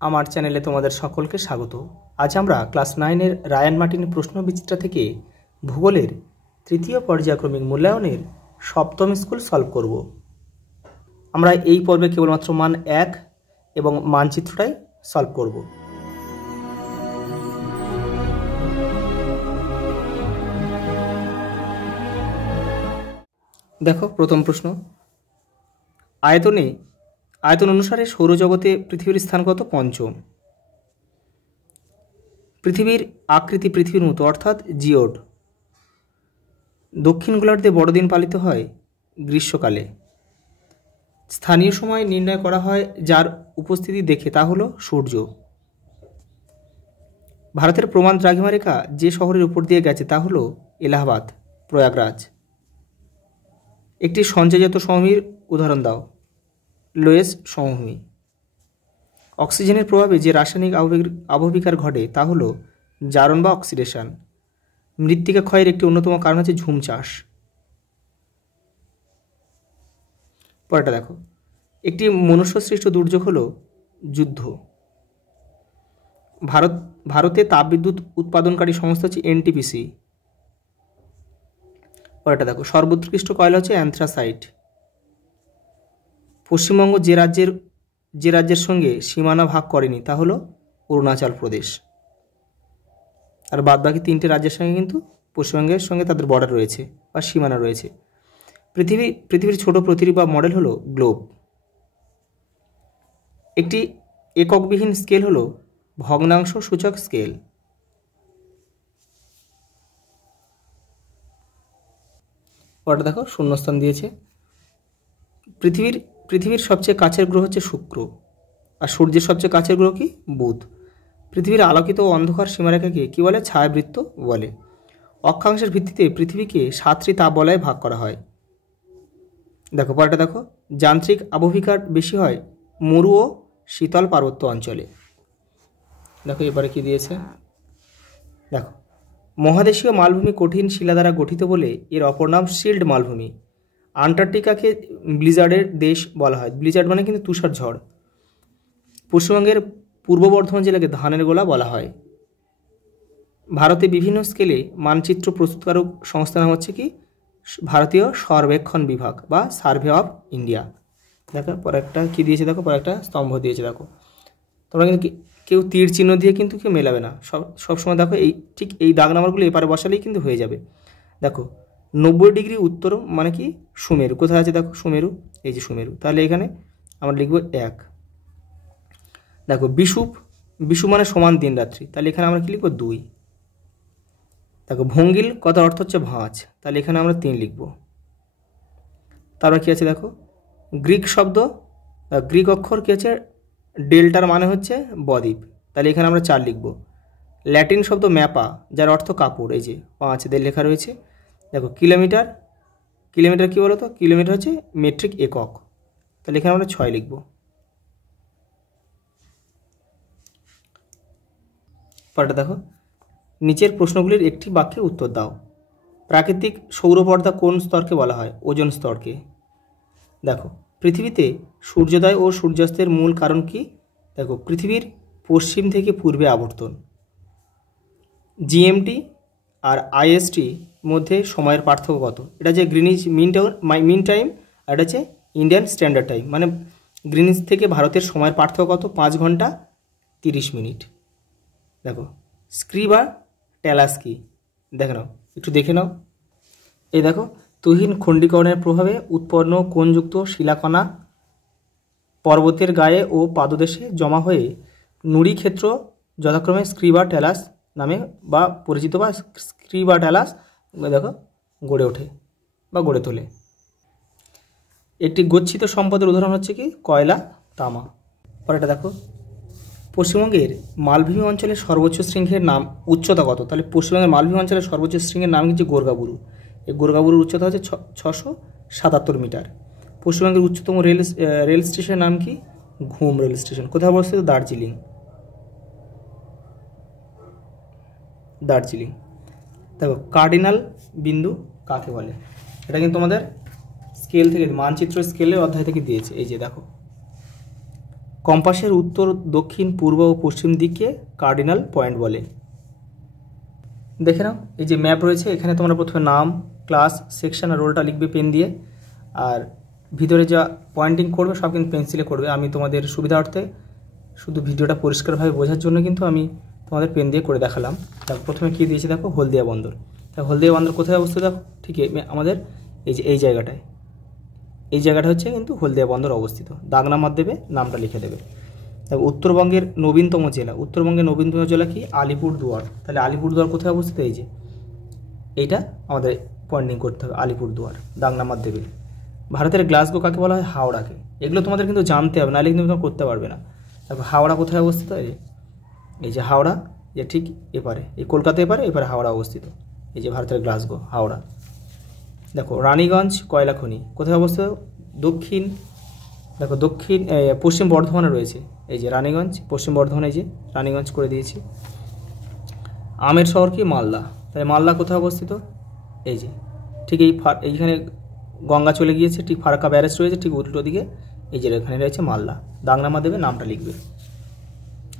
আমার চ্যানেলে তোমাদের সকলকে স্বাগত। আজ আমরা ক্লাস 9-এর রায়ান মার্টিন প্রশ্ন বিচিত্রা থেকে ভূগোলের তৃতীয় পর্যায়ক্রমিক মূল্যায়নের সপ্তম স্কুল সলভ করব। আমরা এই পর্বে কেবলমাত্র মান 1 এবং মানচিত্রটাই সলভ করব। দেখো প্রথম প্রশ্ন, আয়তন অনুসারে সৌরজগতে পৃথিবীর স্থান কত? পঞ্চম। পৃথিবীর আকৃতি পৃথিবীর মতো অর্থাৎ জিওড। দক্ষিণ গোলার্ধে বড়দিন পালিত হয় গ্রীষ্মকালে। স্থানীয় সময় নির্ণয় করা হয় যার উপস্থিতি দেখে, তা হলো সূর্য। ভারতের প্রমাণ দ্রাঘিমা রেখা যে শহরের উপর দিয়ে গেছে তা হলো এলাহাবাদ, প্রয়াগরাজ। একটি সঞ্চয়জাত সমভূমির উদাহরণ দাও। লোয়েস সমভূমি। অক্সিজেনের প্রভাবে যে রাসায়নিক আবহবিকার ঘটে তা হলো জারণ বা অক্সিডেশন। মৃত্তিকা ক্ষয়ের একটি অন্যতম কারণ হচ্ছে ঝুম চাষ। পরেরটা দেখো, একটি মনুষ্যসৃষ্ট দুর্যোগ হলো যুদ্ধ। ভারতে তাপবিদ্যুৎ উৎপাদনকারী সংস্থা হচ্ছে এনটিপিসি। পরেরটা দেখো, সর্বোৎকৃষ্ট কয়লা হচ্ছে অ্যান্থ্রাসাইট। পশ্চিমবঙ্গ যে রাজ্যের সঙ্গে সীমানা ভাগ করেনি তা হলো অরুণাচল প্রদেশ। আর বাদবাকি 3টে রাজ্যের সঙ্গে কিন্তু পশ্চিমবঙ্গের সঙ্গে তাদের বর্ডার রয়েছে বা সীমানা রয়েছে। পৃথিবীর ছোট প্রতিরূপ বা মডেল হলো গ্লোব। একটি এককবিহীন স্কেল হলো ভগ্নাংশ সূচক স্কেল। পরেরটা দেখো, শূন্যস্থান দিয়েছে। পৃথিবীর সবচেয়ে কাছের গ্রহ হচ্ছে শুক্র, আর সূর্যের সবচেয়ে কাছের গ্রহ কি? বুধ। পৃথিবীর আলোকিত ও অন্ধকার সীমারেখাকে কী বলে? ছায়াবৃত্ত বলে। অক্ষাংশের ভিত্তিতে পৃথিবীকে 7টি তাপবলয়ে ভাগ করা হয়। দেখো পরেরটা দেখো, যান্ত্রিক আবহবিকার বেশি হয় মরু ও শীতল পার্বত্য অঞ্চলে। দেখো এবারে কি দিয়েছে, দেখো মহাদেশীয় মালভূমি কঠিন শিলা দ্বারা গঠিত বলে এর অপর নাম শিল্ড মালভূমি। আন্টার্কটিকাকে ব্লিজার্ডের দেশ বলা হয়। ব্লিজার্ড মানে কিন্তু তুষার ঝড়। পশ্চিমবঙ্গের পূর্ব বর্ধমান জেলাকে ধানের গোলা বলা হয়। ভারতে বিভিন্ন স্কেলে মানচিত্র প্রস্তুতকারক সংস্থার নাম হচ্ছে কি? ভারতীয় সর্বেক্ষণ বিভাগ বা সার্ভে অফ ইন্ডিয়া। দেখো পরে একটা কী দিয়েছে, দেখো পরে একটা স্তম্ভ দিয়েছে। দেখো তোমরা কিন্তু কেউ তীর চিহ্ন দিয়ে কিন্তু কেউ মেলাবে না, সবসময় দেখো ঠিক এই দাগ নাম্বারগুলো এপারে বসালেই কিন্তু হয়ে যাবে। দেখো 90 ডিগ্রি উত্তর মানে কি? সুমেরু। কোথায় আছে? দেখো সুমেরু, এই যে সুমেরু। তাহলে এখানে আমরা লিখব 1। দেখো বিষুব মানে সমান দিন রাত্রি, তাহলে এখানে আমরা কি লিখব? 2। দেখো ভঙ্গিল কথার অর্থ হচ্ছে ভাঁজ, তাহলে এখানে আমরা 3 লিখব। তারপর কি আছে দেখো, গ্রিক অক্ষর কি আছে? ডেল্টার মানে হচ্ছে বদ্বীপ, তাহলে এখানে আমরা 4 লিখব। ল্যাটিন শব্দ ম্যাপা, যার অর্থ কাপড়, এই যে 5 দিয়ে লেখা রয়েছে। দেখো কিলোমিটার কি বলো তো? কিলোমিটার হচ্ছে মেট্রিক একক, তাহলে এখানে আমরা 6 লিখব। পরেরটা দেখো, নিচের প্রশ্নগুলির একটি বাক্যে উত্তর দাও। প্রাকৃতিক সৌরপর্দা কোন স্তরকে বলা হয়? ওজোন স্তরকে। দেখো পৃথিবীতে সূর্যোদয় ও সূর্যাস্তের মূল কারণ কি? দেখো পৃথিবীর পশ্চিম থেকে পূর্বে আবর্তন। জিএমটি আর আইএসটি মধ্যে সময়ের পার্থক্য কত? এটা যে গ্রিনিচ মিন টাইম, আর এটা হচ্ছে ইন্ডিয়ান স্ট্যান্ডার্ড টাইম। মানে গ্রিনিচ থেকে ভারতের সময়ের পার্থক্য কত? 5 ঘন্টা 30 মিনিট। দেখো স্ক্রিবা ট্যালাস কি? দেখে নাও, একটু দেখে নাও। এই দেখো, তুহিন খণ্ডীকরণের প্রভাবে উৎপন্ন কোণযুক্ত শিলাকণা পর্বতের গায়ে ও পাদদেশে জমা হয়ে নুড়ি ক্ষেত্র যথাক্রমে স্ক্রিবা ট্যালাস নামে বা পরিচিত বা স্ক্রিবা ট্যালাস দেখো গড়ে ওঠে বা গড়ে তোলে। একটি গচ্ছিত সম্পদের উদাহরণ হচ্ছে কি? কয়লা, তামা। পরেরটা দেখো, পশ্চিমবঙ্গের মালভূমি অঞ্চলের সর্বোচ্চ শৃঙ্গের নাম উচ্চতা কত? তাহলে পশ্চিমবঙ্গের মালভূমি অঞ্চলের সর্বোচ্চ শৃঙ্গের নাম হচ্ছে গোর্গাবুরু। এই গোর্গাবুরুর উচ্চতা হচ্ছে 677 মিটার। পশ্চিমবঙ্গের উচ্চতম রেল স্টেশনের নাম কি? ঘুম রেল স্টেশন। কোথায় অবস্থিত? দার্জিলিং। দেখো কার্ডিনাল বিন্দু কাকে বলে? এটা কিন্তু তোমাদের স্কেল থেকে, মানচিত্র স্কেলের অধ্যায় থেকে দিয়েছে। এই যে দেখো, ক কম্পাসের উত্তর, দক্ষিণ, পূর্ব ও পশ্চিম দিকে কার্ডিনাল পয়েন্ট বলে। দেখে নাও, এই যে ম্যাপ রয়েছে, এখানে তোমরা প্রথমে নাম, ক্লাস, সেকশন আর রোলটা লিখবে পেন দিয়ে, আর ভিতরে যা পয়েন্টিং করবে সব কিন্তু পেন্সিলে করবে। আমি তোমাদের সুবিধার্থে শুধু ভিডিওটা পরিষ্কারভাবে বোঝার জন্য কিন্তু আমি তোমাদের পেন দিয়ে করে দেখালাম। তারপর প্রথমে কী দিয়েছি দেখো, হলদিয়া বন্দর। তা হলদিয়া বন্দর কোথায় অবস্থিত দেখো, ঠিক আমাদের এই যে এই জায়গাটায়, এই জায়গাটা হচ্ছে কিন্তু হলদিয়া বন্দর অবস্থিত। দাগ নাম্বার দেবে, নামটা লিখে দেবে। তারপর উত্তরবঙ্গের নবীনতম জেলা, উত্তরবঙ্গের নবীনতম জেলা কি, আলিপুরদুয়ার। তাহলে আলিপুরদুয়ার কোথায় অবস্থিত, এই যে এইটা আমাদের পয়েন্টিং করতে হবে, আলিপুরদুয়ার, দাগ নাম্বার দেবে। ভারতের গ্লাসগো কাকে বলা হয়, হাওড়াকে। এগুলো তোমাদের কিন্তু জানতে হবে, নাহলে কিন্তু তোমরা করতে পারবে না। তারপর হাওড়া কোথায় অবস্থিত, এই যে হাওড়া, যে ঠিক এপারে, এই কলকাতা এপারে, এপারে হাওড়া অবস্থিত। এই যে ভারতের গ্লাসগো, হাওড়া। দেখো রানীগঞ্জ কয়লা খনি কোথায় অবস্থিত, দক্ষিণ, দেখো দক্ষিণ পশ্চিম বর্ধমানে রয়েছে। এই যে রানীগঞ্জ, পশ্চিম বর্ধমানে, এই যে রানীগঞ্জ করে দিয়েছি। আমের শহর কি, মালদা। তাই মালদা কোথায় অবস্থিত, এই যে ঠিক এইখানে গঙ্গা চলে গিয়েছে, ঠিক ফারাক্কা ব্যারেজ রয়েছে ঠিক উল্টো দিকে, এই যে এখানে রয়েছে মালদা। দাগ নাম্বার দেবে, নামটা লিখবে।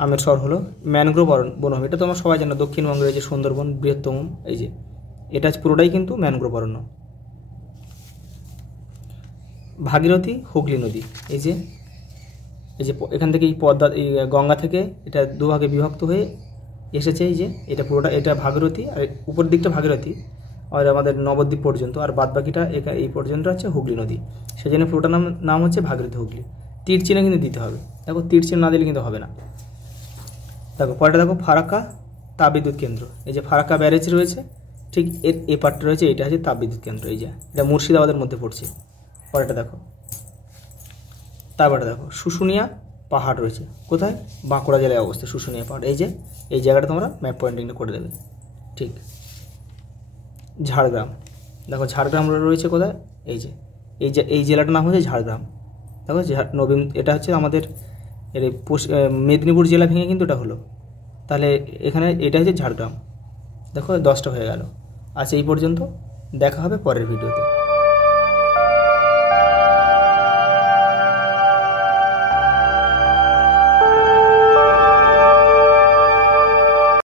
আমের শহর হলো ম্যানগ্রোভ বনভূমি। এটা তোমরা সবাই জানো, দক্ষিণবঙ্গের এই যে সুন্দরবন বৃহত্তম, এই যে এটা পুরোটাই কিন্তু ম্যানগ্রোভ অরণ্য। ভাগীরথী হুগলি নদী, এই যে এখান থেকে এই পদ্মা, এই গঙ্গা থেকে এটা দুভাগে বিভক্ত হয়ে এসেছে। এই যে এটা পুরোটা, এটা ভাগীরথী, আর উপর দিকটা ভাগীরথী আর আমাদের নবদ্বীপ পর্যন্ত, আর বাদবাকিটা এই পর্যন্ত হচ্ছে হুগলি নদী। সেই জন্য পুরোটার নাম হচ্ছে ভাগীরথী হুগলি। তীর চিহ্ন কিন্তু দিতে হবে, দেখো তীর চিহ্ন না দিলে কিন্তু হবে না। দেখো পরেটা দেখো, ফারাক্কা তাপবিদ্যুৎ কেন্দ্র। এই যে ফারাক্কা ব্যারেজ রয়েছে ঠিক এ পার্টটা রয়েছে, এটা হচ্ছে তাপবিদ্যুৎ কেন্দ্র। এই যে এটা মুর্শিদাবাদের মধ্যে পড়ছে। পরেটা দেখো, তারপরে দেখো শুশুনিয়া পাহাড় রয়েছে কোথায়, বাঁকুড়া জেলায় অবস্থিত শুশুনিয়া পাহাড়। এই যে এই জায়গাটা তোমরা ম্যাপ পয়েন্টিংটা করে দেবে। ঠিক, ঝাড়গ্রাম, দেখো ঝাড়গ্রাম রয়েছে কোথায়, এই জেলাটার নাম হচ্ছে ঝাড়গ্রাম। দেখো এটা হচ্ছে আমাদের মেদিনীপুর জেলা ভেঙে কিন্তু এটা হলো। তাহলে এখানে এটা হচ্ছে ঝাড়গ্রাম। দেখো 10টা হয়ে গেল। আচ্ছা, এই পর্যন্ত, দেখা হবে পরের ভিডিওতে।